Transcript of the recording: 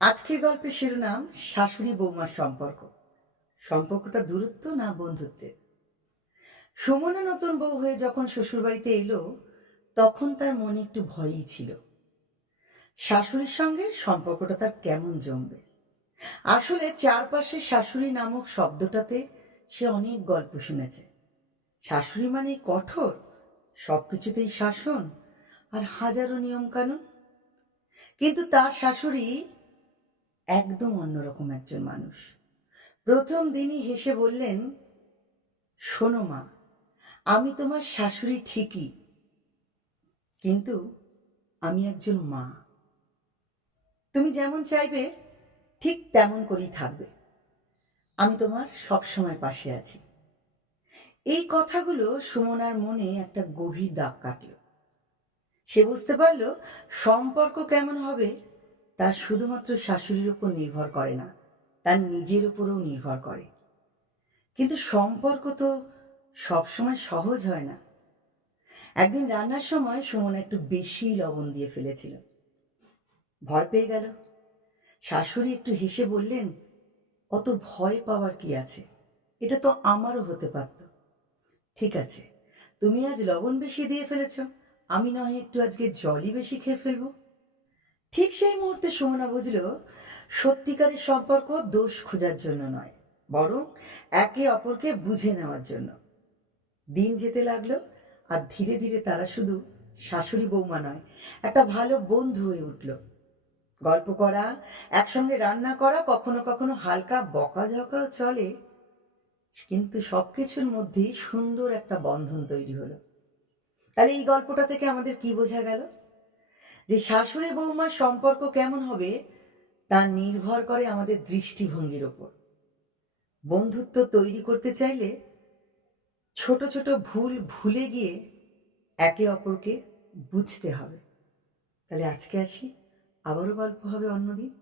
আজকের গল্পের শিরোনাম শাশুড়ি বৌমার সম্পর্ক। সম্পর্কটা দূরত্ব না বন্ধুত্বের? সুমনা নতুন বউ হয়ে যখন শ্বশুরবাড়িতে এলো, তখন তার মনে একটু ভয়ই ছিল। শাশুড়ির সঙ্গে সম্পর্কটা তার কেমন জমবে। আসলে চারপাশে শাশুড়ি নামক শব্দটাতে সে অনেক গল্প শুনেছে। শাশুড়ি মানে কঠোর, সবকিছুতেই শাসন আর হাজারো নিয়ম কানুন। কিন্তু তার শাশুড়ি একদম অন্যরকম একজন মানুষ। প্রথম দিনই হেসে বললেন, শোনো মা, আমি তোমার শাশুড়ি ঠিকই, কিন্তু আমি একজন মা। তুমি যেমন চাইবে ঠিক তেমন করেই থাকবে। আমি তোমার সবসময় পাশে আছি। এই কথাগুলো সুমনার মনে একটা গভীর দাগ কাটল। সে বুঝতে পারল সম্পর্ক কেমন হবে তা শুধুমাত্র শাশুড়ির উপর নির্ভর করে না, তার নিজের উপরও নির্ভর করে। কিন্তু সম্পর্ক তো সবসময় সহজ হয় না। একদিন রান্নার সময় সুমনা একটু বেশি লবণ দিয়ে ফেলেছিল। ভয় পেয়ে গেল। শাশুড়ি একটু হেসে বললেন, অত ভয় পাওয়ার কি আছে, এটা তো আমারও হতে পারত। ঠিক আছে, তুমি আজ লবণ বেশি দিয়ে ফেলেছ, আমি নয় একটু আজকে জলই বেশি খেয়ে ফেলবো। ঠিক সেই মুহূর্তে সুমনা বুঝল, সত্যিকারের সম্পর্ক দোষ খোঁজার জন্য নয়, বরং একে অপরকে বুঝে নেওয়ার জন্য। দিন যেতে লাগলো, আর ধীরে ধীরে তারা শুধু শাশুড়ি বৌমা নয়, একটা ভালো বন্ধু হয়ে উঠল। গল্প করা, একসঙ্গে রান্না করা, কখনো কখনো হালকা বকাঝকাও চলে, কিন্তু সবকিছুর মধ্যেই সুন্দর একটা বন্ধন তৈরি হলো। তাহলে এই গল্পটা থেকে আমাদের কি বোঝা গেল? যে শাশুড়ি বৌমার সম্পর্ক কেমন হবে তা নির্ভর করে আমাদের দৃষ্টিভঙ্গির ওপর। বন্ধুত্ব তৈরি করতে চাইলে ছোট ছোট ভুল ভুলে গিয়ে একে অপরকে বুঝতে হবে। তাহলে আজকে আসি, আবারও গল্প হবে অন্যদিন।